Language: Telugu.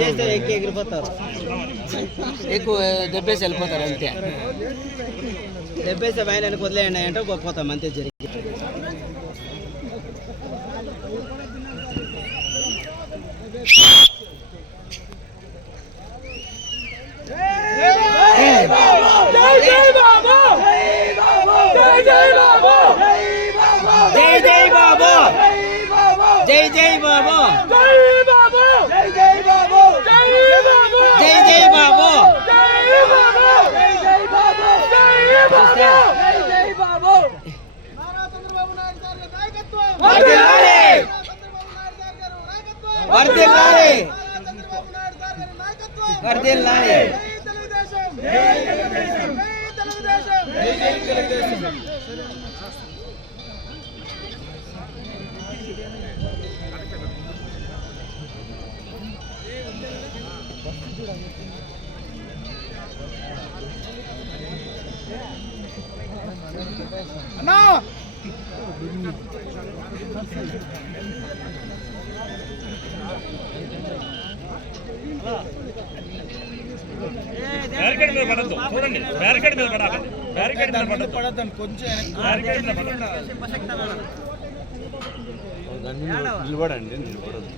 చేస్తే ఎక్కి ఎగిరిపోతారు. ఎక్కువ దెబ్బేసి వెళ్ళిపోతారు అంతే. దెబ్బేస్తే పైన వదిలేయండి అంటే పోతాం అంతే జరిగి. జై జై బాబు! జై జై బాబు! జై వర్ధిల్లాలి వర్ధిల్లాలి వర్ధిల్లాలి బ్యారికేడ్ మీద పడద్దు చూడండి బ్యారికేడ్ మీద పడాలి బ్యారికేడ్ మీద పడద్దు పడద్దని కొంచెం బ్యారికేడ్ మీద పడద్దు నిలబడండి నిలబడదు